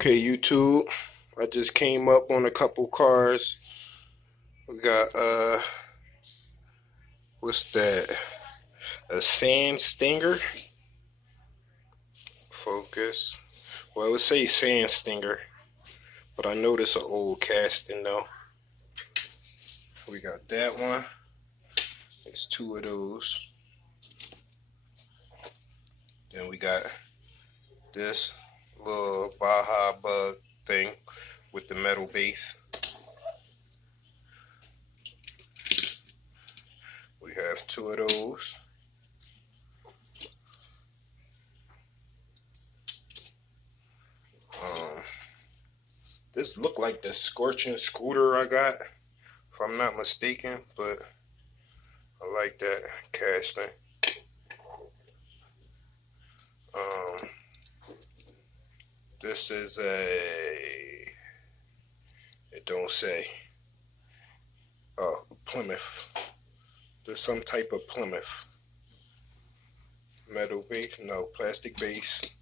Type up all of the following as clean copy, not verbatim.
Okay, YouTube. I just came up on a couple cars. We got what's that? A sand stinger. Focus. Well, it would say sand stinger, but I know this an old casting though. We got that one. There's two of those. Then we got this little Baja bug thing with the metal base. We have two of those. This looked like the scorching scooter I got, if I'm not mistaken, but I like that casting. This is it don't say, Plymouth. There's some type of Plymouth. Metal base, no, plastic base.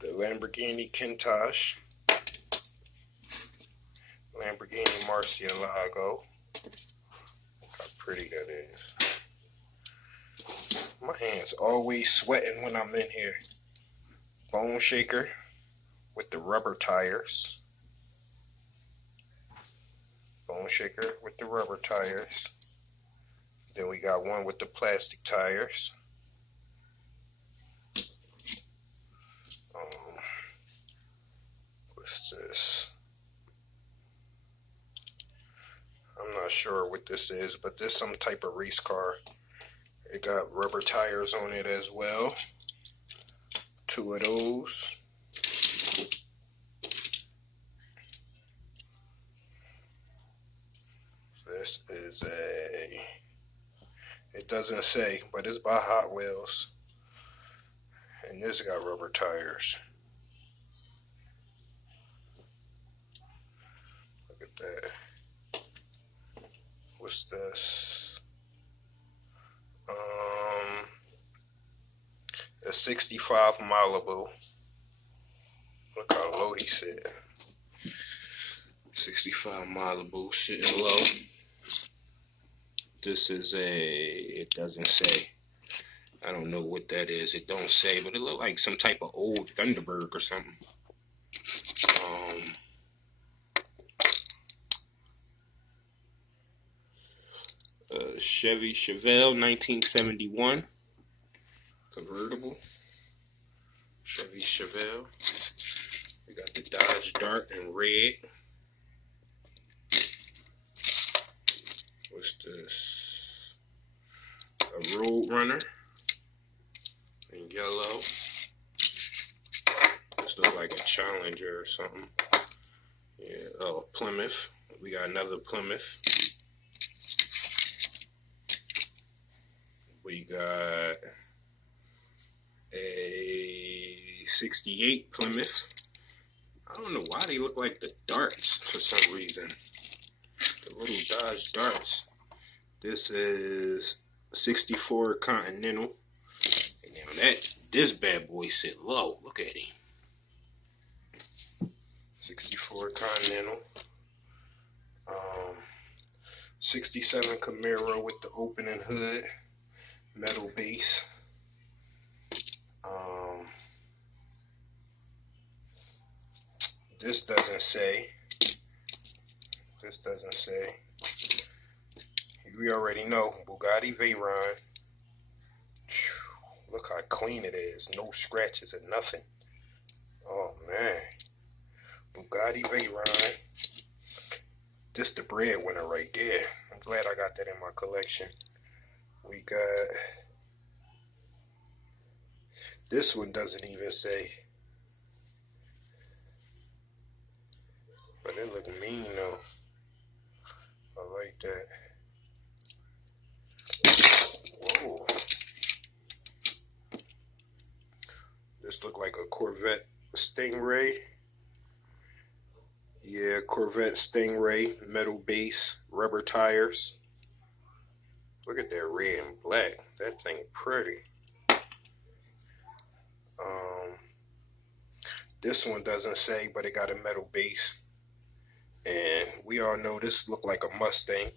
The Lamborghini Countach. Lamborghini Murcielago. Look how pretty that is. My hands always sweating when I'm in here. Bone shaker with the rubber tires. Bone shaker with the rubber tires. Then we got one with the plastic tires. What's this? I'm not sure what this is, but this is some type of race car. It got rubber tires on it as well. Two of those. This is it doesn't say, but it's by Hot Wheels. And this got rubber tires. Look at that. What's this? A 65 Malibu. Look how low he said. 65 Malibu sitting low. This is it doesn't say. I don't know what that is. It don't say, but it look like some type of old Thunderbird or something. Chevy Chevelle 1971 convertible. Chevy Chevelle. We got the Dodge Dart in red. What's this? A Road Runner in yellow. This looks like a Challenger or something. Yeah. Oh, Plymouth. We got another Plymouth. We got a 68 Plymouth. I don't know why they look like the darts for some reason. The little Dodge darts. This is 64 Continental. And now this bad boy sit low. Look at him. 64 Continental. 67 Camaro with the opening hood. Metal base. This doesn't say. This doesn't say. We already know. Bugatti Veyron. Look how clean it is. No scratches and nothing. Oh man. Bugatti Veyron. This the breadwinner right there. I'm glad I got that in my collection. We got this one doesn't even say, but it look mean though. I like that. Whoa. This look like a Corvette Stingray. Yeah, Corvette Stingray, metal base, rubber tires. Look at that red and black. That thing pretty. This one doesn't say, but it got a metal base. And we all know this look like a Mustang.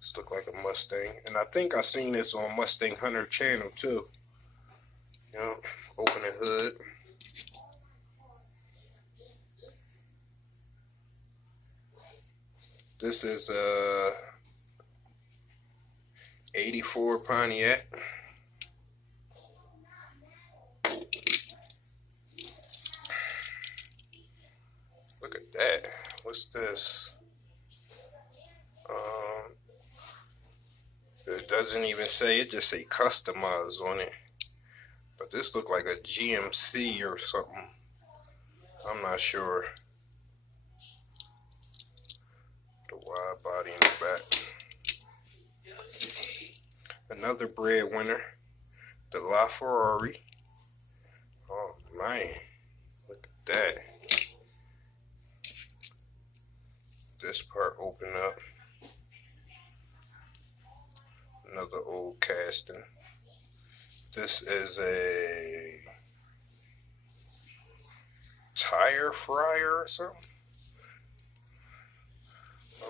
This look like a Mustang. And I think I seen this on Mustang Hunter channel too. Yep. Open the hood. This is a 84 Pontiac. Look at that. What's this? It doesn't even say, it just say customized on it. But this look like a GMC or something. I'm not sure. The wide body in the back. Another breadwinner. The LaFerrari. Oh man. Look at that. This part open up. Another old casting. This is a tire fryer or something.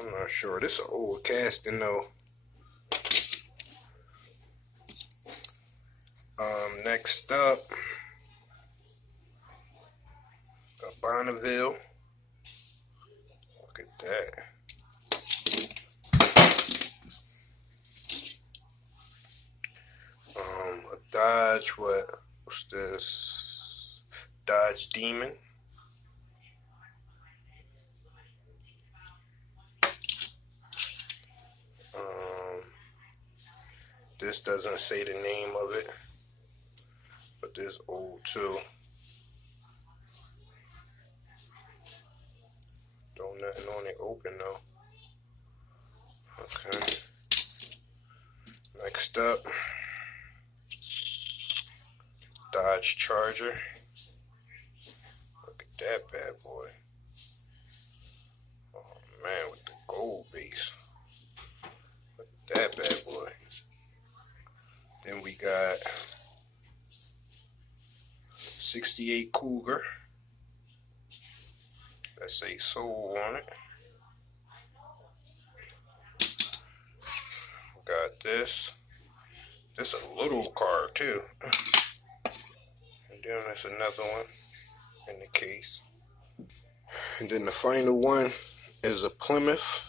I'm not sure. This is an old casting though. Next up, a Bonneville. Look at that. A Dodge, what's this? Dodge Demon. This doesn't say the name of it, but this old too. Don't nothing on it open though. Okay. Next up, Dodge Charger. Look at that bad boy. Oh man, with the gold base. Look at that bad boy. Then we got 68 Cougar. That say Soul on it. Got this. This is a little car too. And then there's another one in the case. And then the final one is a Plymouth.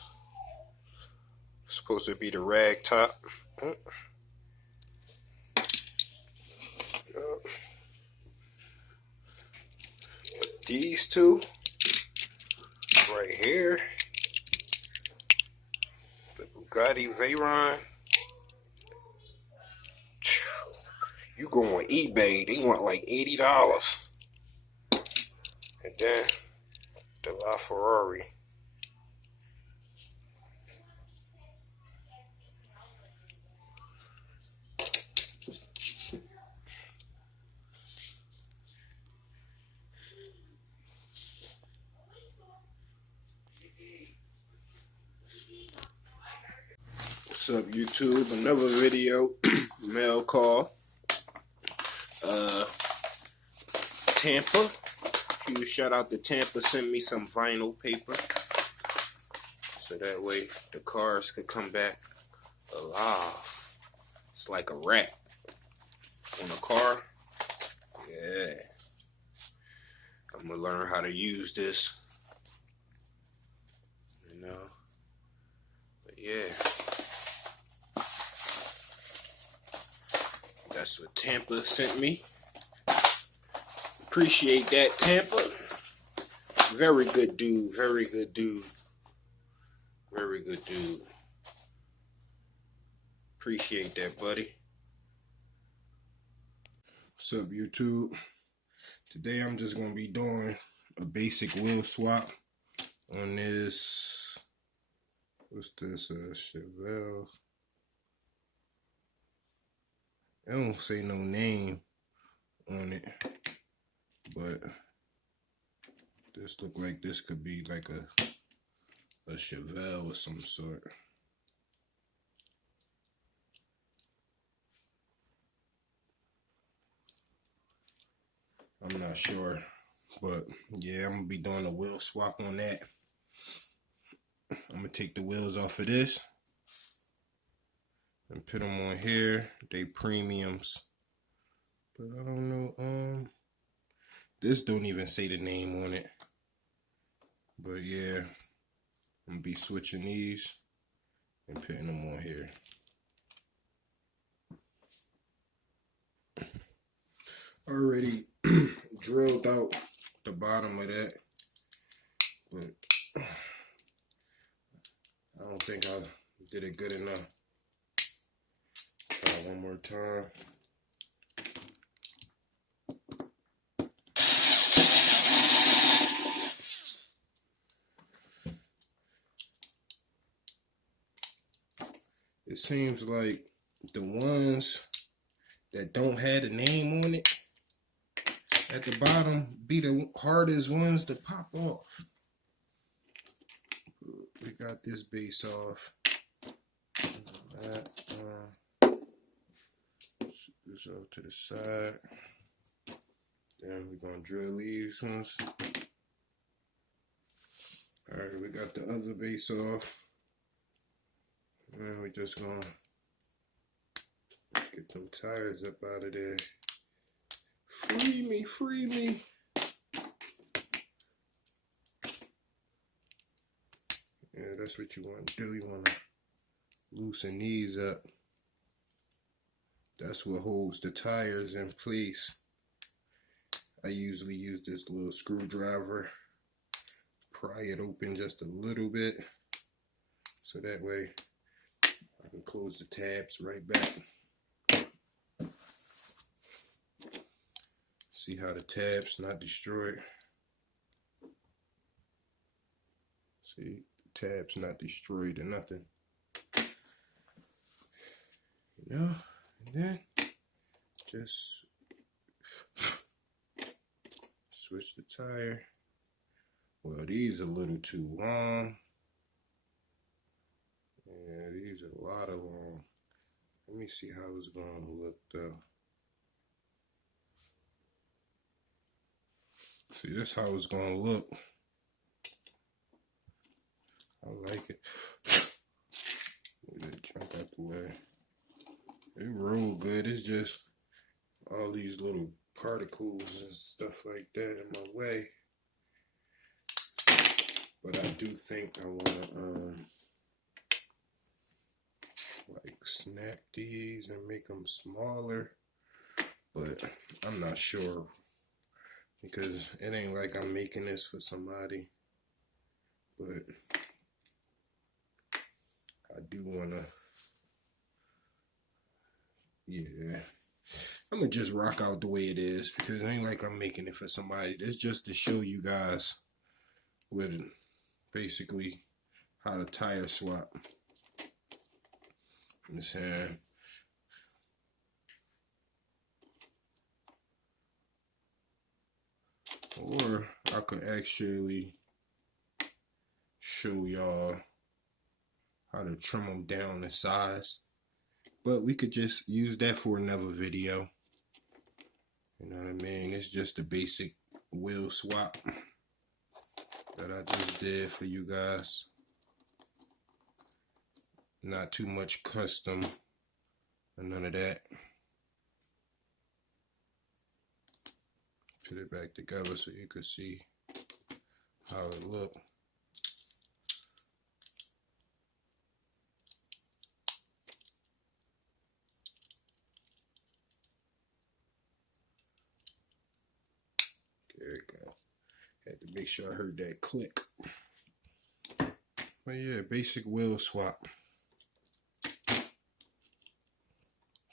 It's supposed to be the rag top. These two right here, the Bugatti Veyron. You go on eBay, they want like $80. And then the LaFerrari. What's up, YouTube? Another video, mail call. TamPa. Huge shout out to TamPa. Sent me some vinyl paper, so that way the cars could come back alive. It's like a wrap on a car. Yeah. I'm gonna learn how to use this. You know. But yeah. That's what TamPa sent me. Appreciate that, TamPa. Very good dude. Very good dude. Very good dude. Appreciate that, buddy. What's up, YouTube? Today I'm just going to be doing a basic wheel swap on this. What's this? Chevelle. It don't say no name on it, but this look like this could be like a Chevelle of some sort. I'm not sure, but yeah, I'm gonna be doing a wheel swap on that. I'm gonna take the wheels off of this and put them on here. They premiums, but I don't know. This don't even say the name on it, but yeah, I'm gonna be switching these and putting them on here. Already drilled out the bottom of that, but I don't think I did it good enough. Try one more time. It seems like the ones that don't have the name on it at the bottom be the hardest ones to pop off. We got this base off. Shoot this off to the side. Then we're gonna drill these ones. Alright, we got the other base off. And we just gonna get them tires up out of there. Free me, free me. Yeah, that's what you want to do. You want to loosen these up. That's what holds the tires in place. I usually use this little screwdriver. Pry it open just a little bit. So that way I can close the tabs right back. See how the tab's not destroyed. See, the tab's not destroyed or nothing. You know, and then just switch the tire. Well, these are a little too long. Yeah, these are a lot of long. Let me see how it's going to look though. See, this is how it's going to look. I like it. Let it jump out the way. It rolled good. It's just all these little particles and stuff like that in my way. But I do think I want to like snap these and make them smaller. But I'm not sure, because it ain't like I'm making this for somebody. But I do want to, yeah, I'm going to just rock out the way it is, because it ain't like I'm making it for somebody. It's just to show you guys with basically how to tire swap. I'm saying, or I could actually show y'all how to trim them down in size, but we could just use that for another video. You know what I mean? It's just a basic wheel swap that I just did for you guys. Not too much custom and none of that. Put it back together so you can see how it looked. There we go. Had to make sure I heard that click. But yeah, basic wheel swap.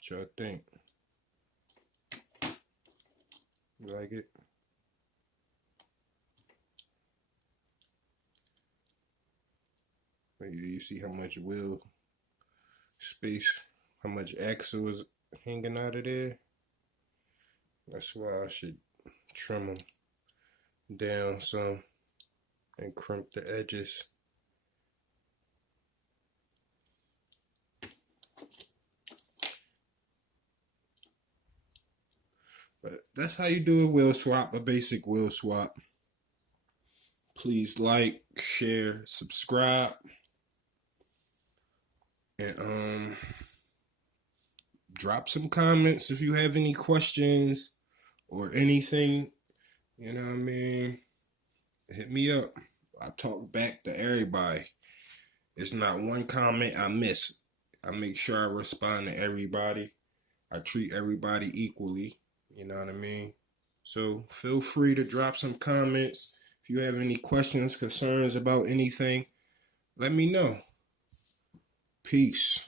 What y'all think? You like it? But yeah, you see how much wheel space, how much axle is hanging out of there? That's why I should trim them down some and crimp the edges. But that's how you do a wheel swap, a basic wheel swap. Please like, share, subscribe, and drop some comments if you have any questions or anything. You know what I mean? Hit me up. I talk back to everybody. It's not one comment I miss. I make sure I respond to everybody. I treat everybody equally. You know what I mean? So feel free to drop some comments. If you have any questions, concerns about anything, let me know. Peace.